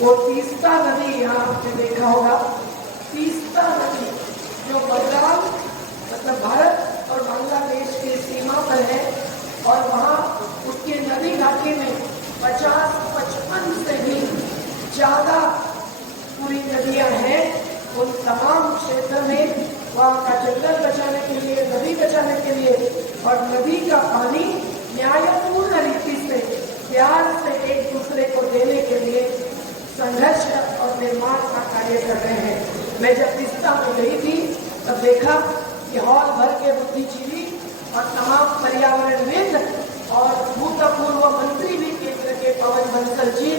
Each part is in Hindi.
वो तीस्ता नदी, यहाँ आपने देखा होगा, तीस्ता नदी जो बंगाल मतलब भारत और बांग्लादेश की सीमा पर है, और वहाँ उसके नदी घाटी में 50-55 से भी ज़्यादा पूरी नदियाँ हैं। उन तमाम क्षेत्र में वहाँ का जंगल बचाने के लिए, नदी बचाने के लिए और नदी का पानी न्यायपूर्ण रीति से प्यार से एक दूसरे को देने के लिए संघर्ष और निर्माण का कार्य कर रहे हैं। मैं जब तीस्ता में गई थी तब देखा कि हॉल भर के बुद्धिजीवी और तमाम पर्यावरणविद और भूतपूर्व मंत्री भी केंद्र के पवन बंसल जी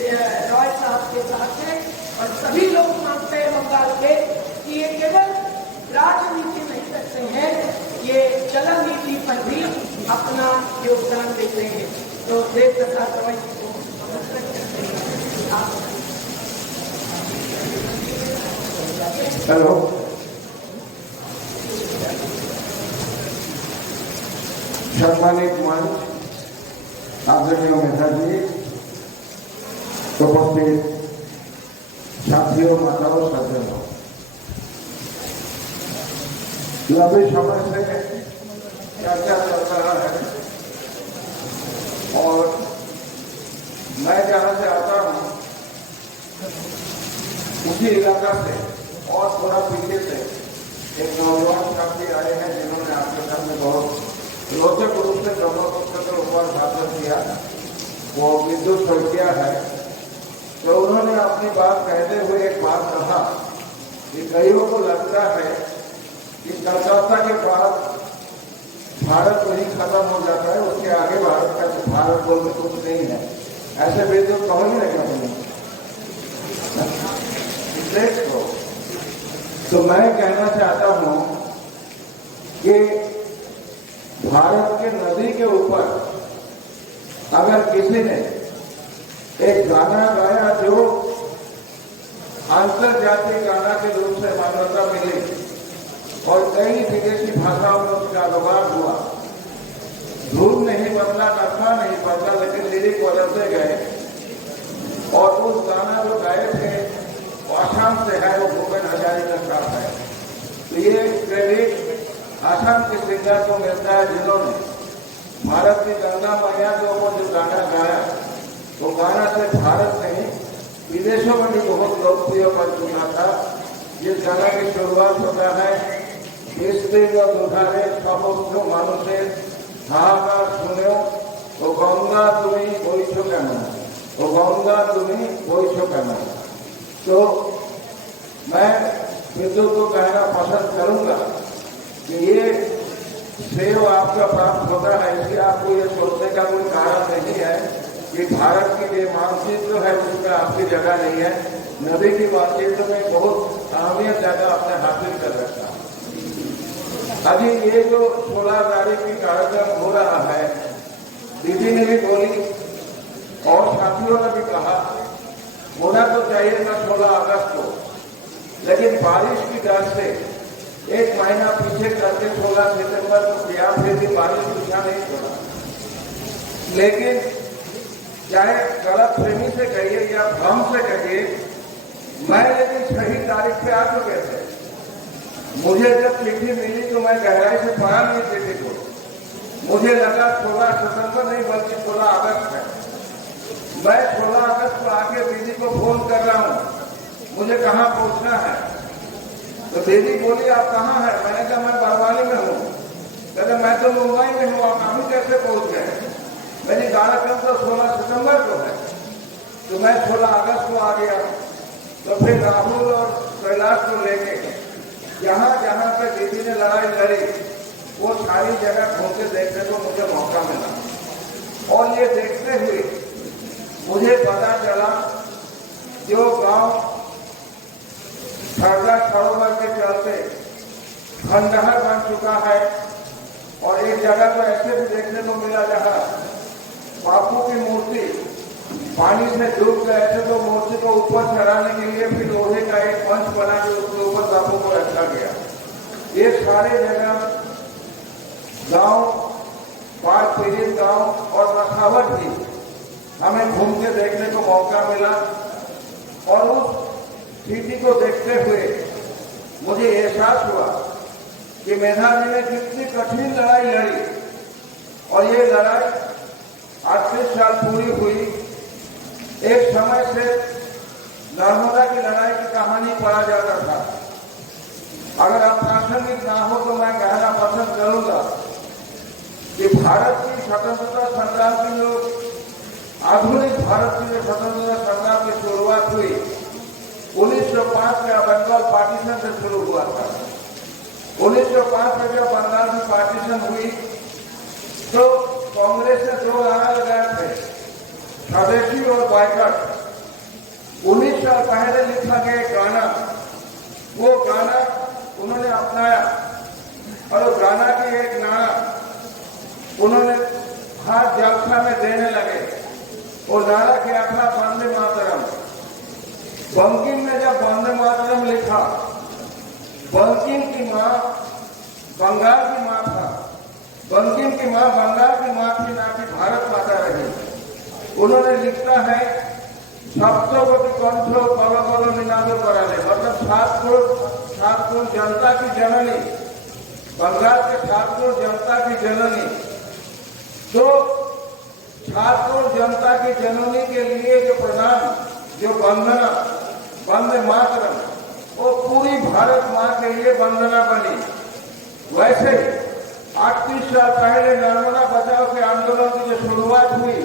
रॉय साहब के साथ हैं, और सभी लोग मानते हैं बंगाल के कि ये केवल राजनीति नहीं करते हैं, ये जल नीति पर भी अपना योगदान देते हैं। तो देव प्रसाद रॉय जी को नमस्कार करते हैं। हेलो, सम्मानित मंच, आदरणीय मेधा जी, उपस्थित साथियों, माताओं, सज्जनों, लंबे समय से चर्चा चल रहा है और मैं जहां से आता हूं उसी इलाका से और थोड़ा पीछे से एक नौजवान साथी आए हैं जिन्होंने आपके सामने बहुत रोचक रूप से ब्रह्मपुत्र के ऊपर भाषण किया। वो विद्युत स्वर्गीय है। तो उन्होंने अपनी बात कहते हुए एक बात कहा कि कईयों को लगता है कि कलकत्ता के बाद भारत वही खत्म हो जाता है, उसके आगे भारत बोल में कुछ नहीं है। ऐसे विद्युत कहोगे क्या तुम्हें? देखो, तो मैं कहना चाहता हूं कि भारत के नदी के ऊपर अगर किसी ने एक गाना गाया जो अंतरजातीय गाना के रूप से मान्यता मिली और कई विदेशी भाषाओं में उसका अनुवाद हुआ, धूम नहीं बदला, नगमा नहीं बदला, लेकिन लिरिक बदलते गए, और उस गाना जो गाए थे आसाम से है, वो भूपेन हजारिका साहब है। तो ये क्रेडिट आसाम के सिंगर को मिलता है जिन्होंने भारत की गंगा मैया के ऊपर जो गाना गाया, वो गाना से भारत नहीं विदेशों में भी बहुत लोकप्रिय बन चुका था। जिस गाना की शुरुआत होता है, दुधारे समस्त मानुषेर हाहाकार सुनो, वो गंगा तुम्हें বইছো কেন, वो गंगा तुम्हें বইছো কেন। तो मैं विद्युत को कहना पसंद करूंगा कि ये सेव आपका प्राप्त होता है, इसलिए आपको ये सोचने का कोई कारण नहीं है कि भारत की जो मानचित्र है उसमें आपकी जगह नहीं है। नदी की मानचित्र में बहुत अहमियत जगह आपने हासिल कर रखा। अभी ये जो 16 तारीख की कार्यक्रम हो रहा है, दीदी ने भी बोली और साथियों ने भी कहा, होना तो चाहिए था 16 अगस्त को, लेकिन बारिश की डर से एक महीना पीछे करके 16 सितंबर को या फिर भी बारिश पीछा नहीं छोड़ा। लेकिन चाहे गलत फहमी से कहिए या भ्रम से कहिए, मैं लेकिन सही तारीख पे आ चुके थे। मुझे जब चिट्ठी मिली तो मैं गहराई से पढ़ा नहीं चिट्ठी को, मुझे लगा 16 सितंबर नहीं बल्कि 16 अगस्त है। मैं 16 अगस्त को आके दीदी को फोन कर रहा हूँ, मुझे कहाँ पहुँचना है। तो दीदी बोली आप कहाँ हैं? मैंने कहा मैं बरवाली में हूँ। कहते मैं तो मुंबई में हूँ, आप अभी कैसे पहुँच गए? मेरी कार्यक्रम तो 16 सितंबर को है। तो मैं 16 अगस्त को आ गया। तो फिर राहुल और कैलाश को लेके जहाँ जहाँ पे दीदी ने लड़ाई लड़ी वो सारी जगह घूम के देखने को मुझे मौका मिला, और ये देखते हुए मुझे पता चला जो गांव सरदार सरोवर के चलते खंडहर बन चुका है, और एक जगह तो ऐसे भी देखने को मिला जहाँ बापू की मूर्ति पानी से डूब गए थे, तो मूर्ति को ऊपर चढ़ाने के लिए फिर लोहे का एक मंच बना के उसके ऊपर बापू को रखा गया। ये सारे जगह गांव, बाढ़ पीड़ित गांव और मखावट भी हमें घूम के देखने को मौका मिला। और उस स्थिति को देखते हुए मुझे एहसास हुआ कि मेधा जी ने कितनी कठिन लड़ाई लड़ी और ये लड़ाई 38 साल पूरी हुई। एक समय से नर्मदा की लड़ाई की कहानी पढ़ा जाता था। अगर आप प्रासंगिक ना हो तो मैं कहना पसंद करूंगा कि भारत की स्वतंत्रता संग्राम की जो आधुनिक भारत की जो स्वतंत्रता संग्राम की शुरुआत हुई 1905 में बंगाल पार्टीशन से शुरू हुआ था। 1905 में जब बंगाल की पार्टीशन हुई तो कांग्रेस ने 2 नारा लगाए थे, स्वदेशी और बॉयकॉट। 19 साल पहले लिखा गया गाना, वो गाना उन्होंने अपनाया और उस गाना की एक नारा उन्होंने हाथ जलसा में देने लगे। वो नारा क्या था? वंदे मातरम। बंकिम ने जब वंदे मातरम लिखा, बंकिम की मां बंगाल की मां था। बंकिम की मां बंगाल की मां थी, ना कि भारत माता रही। उन्होंने लिखता है सप्तवती कंठ पल पल निनादो कराले, मतलब 7 करोड़ जनता की जननी, बंगाल के 7 करोड़ जनता की जननी। तो 7 करोड़ जनता की जननी के लिए जो प्रणाम, जो वंदना, वंदे मातरम, वो पूरी भारत मां के लिए वंदना बनी। वैसे 38 साल पहले नर्मदा बचाओ के आंदोलन की जो शुरुआत हुई,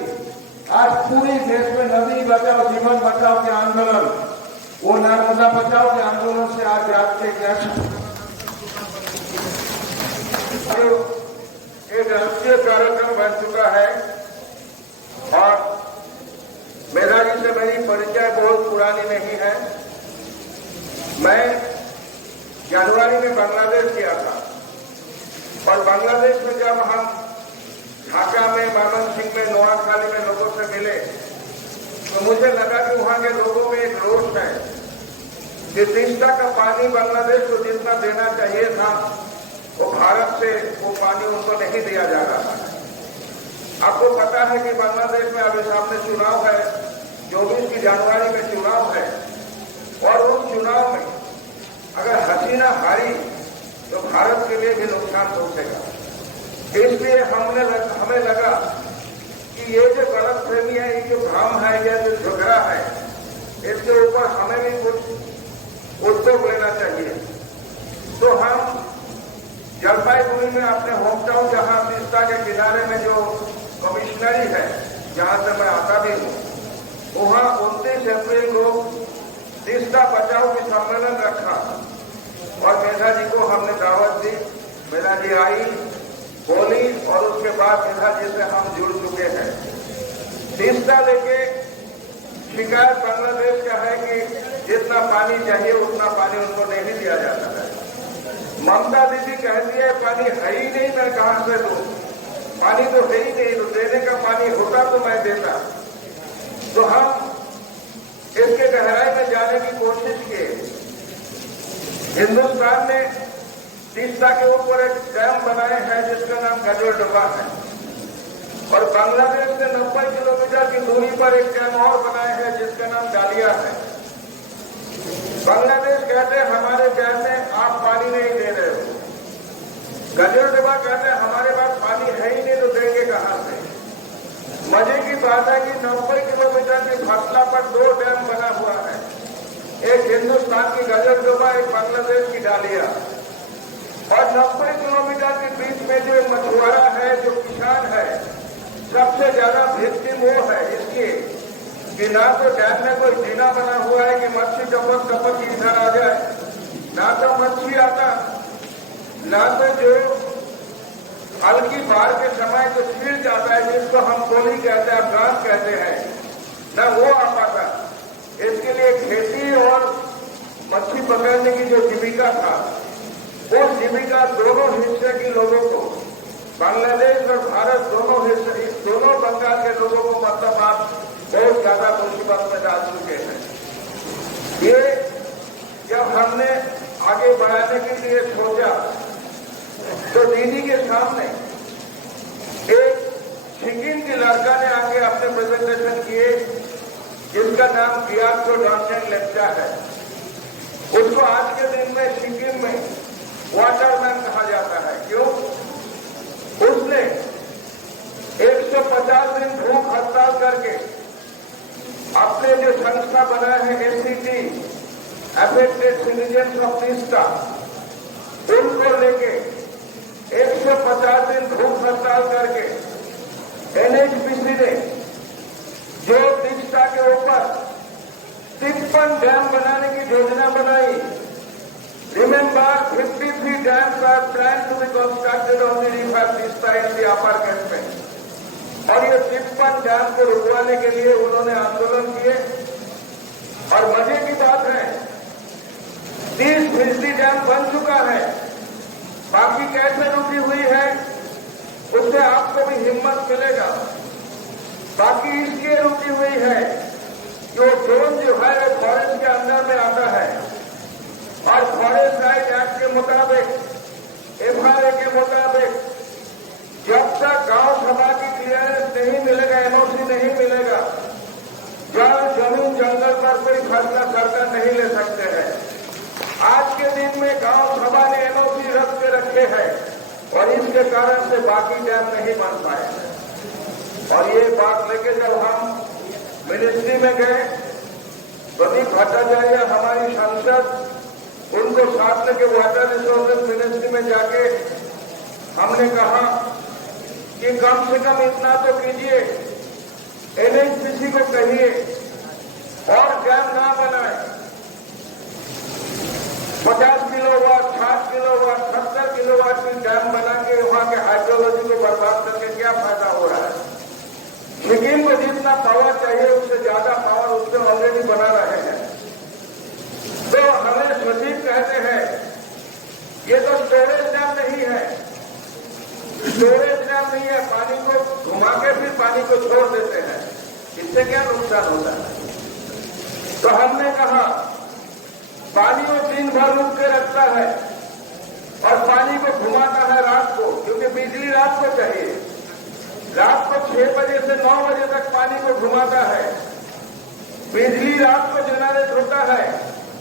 आज पूरी देश में नदी बचाओ जीवन बचाओ के आंदोलन, वो नर्मदा बचाओ के आंदोलन से आज आपके एक राष्ट्रीय कार्यक्रम बन चुका है। और मेधा जी से मेरी परिचय बहुत पुरानी नहीं है। मैं जनवरी में बांग्लादेश गया था और बांग्लादेश में जब हम ढाका में, मायमनसिंह में, नोआखाली में लोगों से मिले तो मुझे लगा कि वहां के लोगों में एक रोष है कि तीस्ता का पानी बांग्लादेश को जितना देना चाहिए था वो भारत से वो पानी उनको नहीं दिया जा रहा था। आपको पता है कि बांग्लादेश में अभी सामने चुनाव है, 24 की जनवरी में चुनाव है और उस चुनाव में अगर हसीना हारी तो भारत के लिए भी नुकसान पहुंचेगा। इसलिए हमें लगा कि ये जो गलतफहमी है, ये जो भ्रम है, ये जो झगड़ा है, इसके ऊपर हमें भी कुछ उद्योग लेना चाहिए। तो हम जलपाईगुड़ी में अपने होम टाउन, जहां तीस्ता के किनारे में जो कमिश्नरी है, जहां से मैं आता भी हूं, वहां 29 अप्रैल को तीस्ता बचाओ की सम्मेलन रखा और मेधा जी को हमने दावत दी। मेधा जी आई, बोली और उसके बाद मेधा जी से हम जुड़ चुके हैं। तीस्ता लेके शिकायत बांग्लादेश का है कि जितना पानी चाहिए उतना पानी उनको नहीं दिया जाता है। ममता दीदी कहती है पानी है ही नहीं, मैं कहां से दूं? पानी तो है ही नहीं, तो देने का पानी होता तो मैं देता। तो हम इसके गहराई में जाने की कोशिश किए। हिंदुस्तान ने तीस्ता के ऊपर एक डैम बनाए हैं जिसका नाम गजोडोबा है और बांग्लादेश से 90 किलोमीटर की दूरी पर एक डैम और बनाए हैं जिसका नाम डालिया है। बांग्लादेश कहते हैं हमारे डैम में आप पानी नहीं दे रहे हो, गजोडोबा कहते हैं हमारे पास पानी है ही नहीं तो देंगे कहां से। मजे की बात है कि 90 किलोमीटर की फासला पर 2 डैम बना हुआ है, एक हिंदुस्तान की गजोडोबा, एक बांग्लादेश की डालिया। और 90 किलोमीटर के बीच में जो मछुआरा है, जो किसान है, सबसे ज्यादा विक्टिम वो है इसकी कि ना तो डैम में कोई जीना बना हुआ है कि मच्छी टपक इधर आ जाए, ना तो मच्छी आता, ना तो जो हल्की बाढ़ के समय जो छिड़ जाता है जिसको हम गोली कहते हैं, अफगान कहते हैं, ना वो आ पाता। इसके लिए खेती और मच्छी पकड़ने की जो जीविका था, वो जीविका दोनों हिस्से के लोगों को, बांग्लादेश और भारत दोनों हिस्से, इस दोनों बंगाल के लोगों को मतलब आप बहुत ज्यादा मुसीबत में डाल चुके हैं। ये जब हमने आगे बढ़ाने के लिए सोचा तो दीदी के सामने एक सिक्किम के लड़का ने आके अपने प्रेजेंटेशन किए जिसका नाम गियात्सो डोंगचेन लेप्चा है, उसको आज के दिन में सिक्किम में वाटरमैन कहा जाता है। क्यों? उसने 150 दिन भूख हड़ताल करके अपने जो संस्था बनाए हैं ACT, affected citizens of Teesta, उनको लेके 150 दिन भूख हड़ताल करके एनएचपीसी ने जो तीस्ता के ऊपर 53 डैम बनाने की योजना बनाई। Remember 53 dams are plan to be constructed on the river Teesta in the upper catchment. और ये 53 डैम को रुकवाने के लिए उन्होंने आंदोलन किए। और मजे की बात है 30% डैम बन चुका है, बाकी कैसे रुकी हुई है उससे आपको भी हिम्मत मिलेगा। बाकी इसलिए रुकी हुई है जो जोन जो है वो फॉरेस्ट के अंदर में आता है और फॉरेस्ट राइट एक्ट के मुताबिक, एफआरए के मुताबिक जब तक गांव सभा की क्लियरेंस नहीं मिलेगा, एनओसी नहीं मिलेगा, जमीन जंगल पर कोई फैसला सरकार नहीं ले सकते हैं। आज के दिन में गांव सभा ने एनओसी रख के रखे हैं और इसके कारण से बाकी डैम नहीं बन पाए। और ये बात लेके जब हम मिनिस्ट्री में गए, प्रदीप भट्टाचार्य हमारी सांसद, उनको साथ लेके वाटर रिसोर्सेज मिनिस्ट्री में जाके हमने कहा कि कम से कम इतना तो कीजिए, एनएचपीसी को कहिए और डैम ना बनाए। 50 किलोवाट, 60 किलोवाट, 70 किलोवाट की डैम बना के वहां के हाइड्रोलॉजी को बर्बाद करके क्या फायदा हो रहा है? सिक्किम में जितना पावर चाहिए उससे ज्यादा पावर उससे ऑलरेडी बना रहे हैं। तो हमें सचिव कहते हैं ये तो स्टोरेज डैम नहीं है, स्टोरेज डैम नहीं है, पानी को घुमा के फिर पानी को छोड़ देते हैं, इससे क्या नुकसान होता है? तो हमने कहा पानी वो दिन भर रुक के रखता है और पानी को घुमाता है रात को, क्योंकि बिजली रात को चाहिए। रात को 6 बजे से 9 बजे तक पानी को घुमाता है। बिजली रात को जनरेट होता है,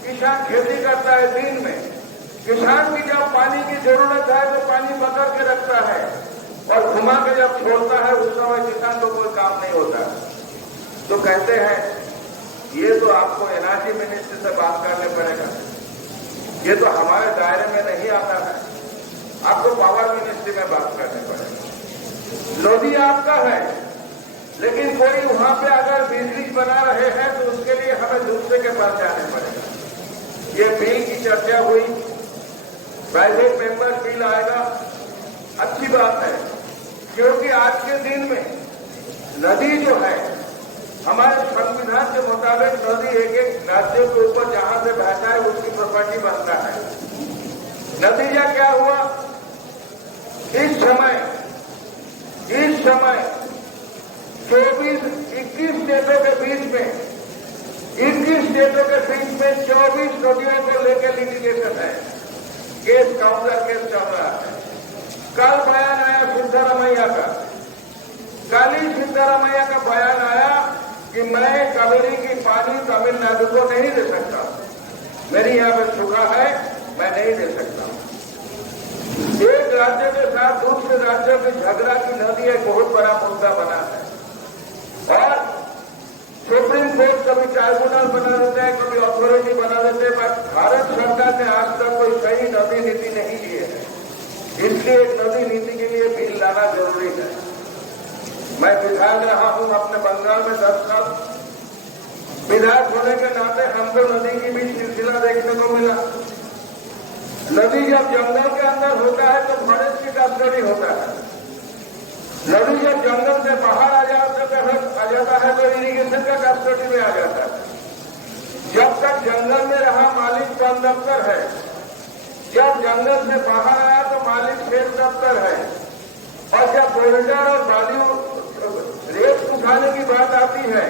किसान खेती करता है दिन में। किसान की जब पानी की जरूरत है तो पानी पकड़ के रखता है और घुमा के जब छोड़ता है उस समय किसान को कोई काम नहीं होता। तो कहते हैं ये तो आपको एनर्जी मिनिस्ट्री से बात करने पड़ेगा, ये तो हमारे दायरे में नहीं आता है, आपको पावर मिनिस्ट्री में बात करनी पड़ेगा। नदी आपका है, लेकिन कोई वहां पे अगर बिजली बना रहे हैं तो उसके लिए हमें दूसरे के पास जाने पड़ेगा। ये बिल की चर्चा हुई, प्राइवेट मेंबर बिल आएगा, अच्छी बात है, क्योंकि आज के दिन में नदी जो है हमारे संविधान के मुताबिक नदी एक एक राज्यों के ऊपर जहां से बहता है उसकी प्रॉपर्टी बनता है। नतीजा क्या हुआ? इस समय 21 स्टेटों के बीच में 24 नदियों को लेकर लिटिगेशन है, केस काउंटर केस चल रहा है। कल बयान आया सिद्धारमैया का, कल ही सिद्धारमैया का बयान आया कि मैं कावेरी की पानी तमिलनाडु को नहीं दे सकता, मेरी यहां पर सूखा है, मैं नहीं दे सकता। एक राज्य के साथ दूसरे राज्यों की झगड़ा की नदी एक बहुत बड़ा मुद्दा बना है और सुप्रीम कोर्ट कभी ट्राइब्यूनल बना देते हैं, कभी अथॉरिटी बना देते हैं, बट भारत सरकार ने आज तक कोई सही नदी नीति नहीं ली है। इसलिए एक नदी नीति के लिए बिल लाना जरूरी है। मैं विधायक रहा हूं अपने बंगाल में 10 साल, विधायक होने के नाते हमको नदी की भी सिलसिला देखने को मिला। नदी जब जंगल के अंदर होता है तो फॉरेस्ट की कस्टडी होता है, नदी जब जंगल से बाहर आ जाता है तो इरिगेशन का कस्टडी में आ जाता है। जब तक जंगल में रहा मालिक वन दफ्तर है, जब जंगल से बाहर आया तो मालिक खेत दफ्तर है, और जब बोल्डर और बालू रेत उठाने की बात आती है,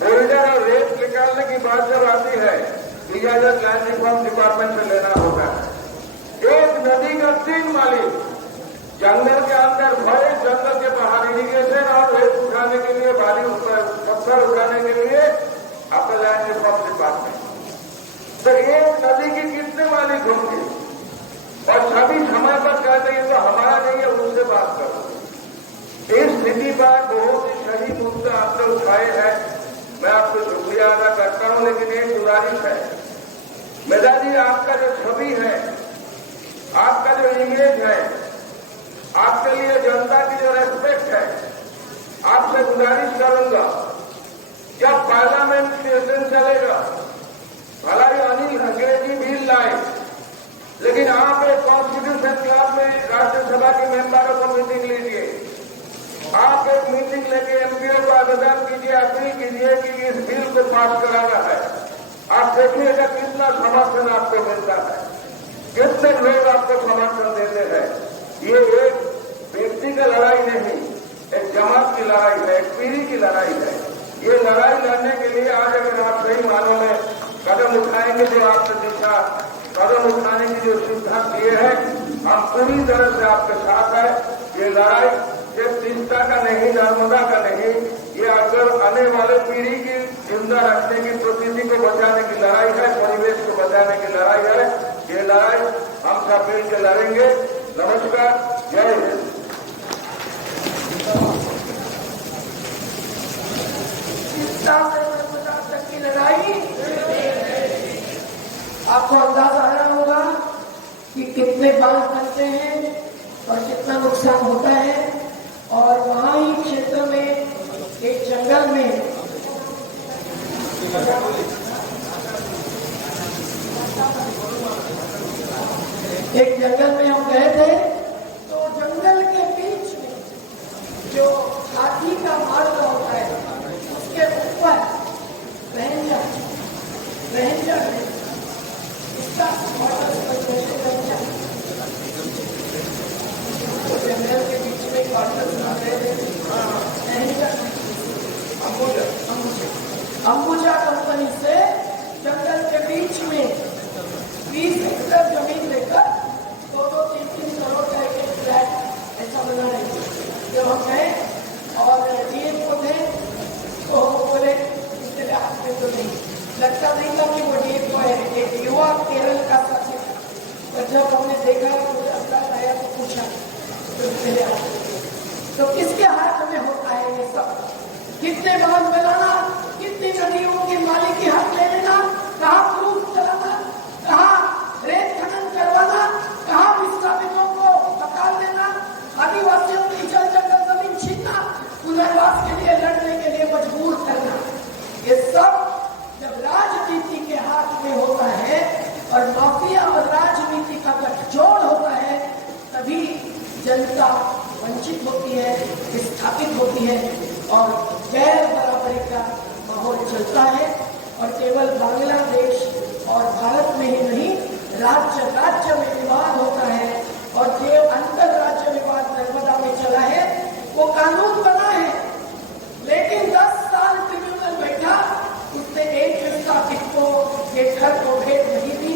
बोल्डर और रेत निकालने की बात जब आती है, इजाजत लैंड रिफॉर्म डिपार्टमेंट से लेना होता है। एक नदी का 3 मालिक, जंगल के अंदर भरे, जंगल के बाहर इरिगेशन और रेत उठाने के लिए, बालू पत्थर उठाने के लिए आपका लैंड रिफॉर्म डिपार्टमेंट। तो एक नदी की कितने मालिक होंगे और सभी समय पर कहते हैं तो हमारा नहीं है, उनसे बात करो। इस स्थिति पर बहुत ही सही मुद्दा आपने उठाए हैं, मैं आपको शुक्रिया अदा करता हूं। लेकिन एक गुजारिश है मेधा जी, आपका जो छवि है, आपका जो इमेज है, आपके लिए जनता की जो रेस्पेक्ट है, आपसे गुजारिश करूंगा जब पार्लियामेंट सेशन चलेगा, भला ही अनिल अंग्रेजी बिल लाए, लेकिन आप एक कॉन्स्टिट्यूशन क्लब में राज्यसभा के मेंबरों को मीटिंग लीजिए, आप एक मीटिंग लेके एमपीओ को आवेदन कीजिए, अपील कीजिए कि इस बिल को पास कराना है। आप देखिएगा कितना समर्थन आपको मिलता है, कितने लोग आपको समर्थन देते हैं। ये एक व्यक्ति की लड़ाई नहीं, एक जमात की लड़ाई है, एक पीढ़ी की लड़ाई है। ये लड़ाई लड़ने के लिए आज अगर आप सही मानों में कदम उठाएंगे, जो आपने दिशा कदम उठाने की जो सिद्धांत दिए हैं, हम पूरी तरह से आपके साथ है। ये लड़ाई सिर्फ तीस्ता का नहीं, नर्मदा का नहीं, ये अगर आने वाले पीढ़ी की जिंदा रखने की, प्रकृति को बचाने की लड़ाई है, परिवेश को बचाने की लड़ाई है। ये लड़ाई हम सब मिल के लड़ेंगे। नमस्कार, जय हिंद। नर्मदा तक की लड़ाई, आपको अंदाजा आ रहा होगा कि कितने बांध बनते हैं और कितना नुकसान होता है। और वहां ही क्षेत्र में एक जंगल में हम गए थे, तो जंगल के बीच में जो हाथी का मार्ग होता है, उसके ऊपर रेंजर इसका जंगल के बीच में क्वार्टर बना रहे थे। अंबुजा कंपनी से जंगल के बीच में 20 हेक्टेयर जमीन लेकर 2-3 करोड़ का एक फ्लैट ऐसा बना रहे थे। जब हम गए और डीएम को थे तो बोले इसके हाथ में तो नहीं लगता, नहीं था कि वो डीएम को है, एक युवा केरल का साथी था। और जब हमने देखा तो अंदाज आया तो पूछा तो किसके हाथ में होता है ये सब? कितने बांध बनाना, कितनी नदियों की मालिकी हक ले लेना, कहाँ क्रूज चलाना, कहाँ रेत खनन करवाना, कहाँ विस्थापितों को हटा देना, आदिवासियों की जल जंगल जमीन छीनना, पुनर्वास के लिए लड़ने के लिए मजबूर करना, ये सब जब राजनीति के हाथ में होता है और माफिया और राजनीति का गठजोड़ होता है, तभी जनता वंचित होती है, विस्थापित होती है और गैर बराबरी का माहौल चलता है। और केवल बांग्लादेश और भारत में ही नहीं, राज्य राज्य में विवाद होता है। और जो अंतर राज्य विवाद नर्मदा में चला है, वो कानून बना है, लेकिन 10 साल ट्रिब्यूनल बैठा, उसने एक विस्थापित को ये घर को भेंट नहीं दी,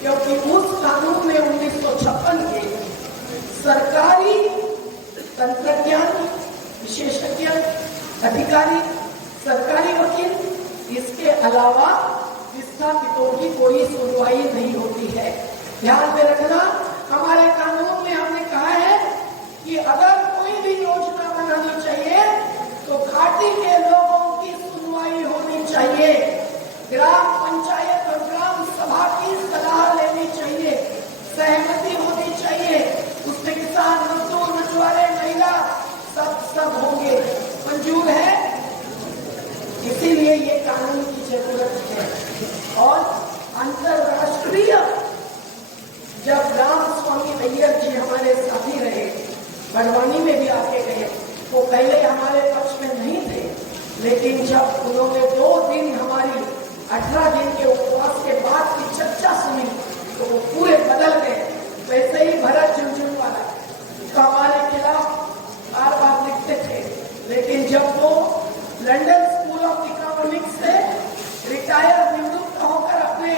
क्योंकि उस कानून में 1956 के सरकारी तंत्रज्ञान, विशेषज्ञ, अधिकारी, सरकारी वकील, इसके अलावा विस्थापितों की कोई सुनवाई नहीं होती है। ध्यान में रखना, हमारे कानून में हमने कहा है कि अगर कोई भी योजना बनानी चाहिए तो घाटी के लोगों की सुनवाई होनी चाहिए, ग्राम पंचायत और ग्राम सभा की सलाह लेनी चाहिए, सहमति होनी चाहिए, उसमें किसान, मजदूर, मछुआरे, महिला सब होंगे। मंजूर है, इसीलिए ये कानून की जरूरत है। और अंतरराष्ट्रीय जब रामस्वामी अय्यर जी हमारे साथी रहे, बड़वानी में भी आके गए, वो पहले हमारे पक्ष में नहीं थे, लेकिन जब उन्होंने 2 दिन हमारी 18 दिन के उपवास के बाद की चर्चा सुनी तो वो पूरे बदल गए। वैसे ही भरत झुनझुनवाला जो हमारे खिलाफ बार बार लिखते थे, लेकिन जब वो लंदन स्कूल ऑफ इकोनॉमिक्स से रिटायर निवृत्त होकर अपने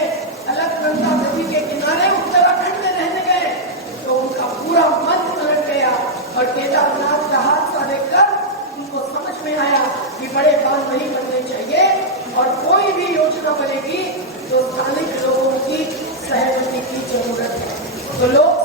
अलकनंदा नदी के किनारे उत्तराखंड में रहने गए, तो उनका पूरा मन पलट गया और केदारनाथ का हादसा देखकर उनको समझ में आया कि बड़े बांध नहीं बनने चाहिए और कोई भी योजना बनेगी तो स्थानिक लोगों की सहमति की जरूरत है। तो लोग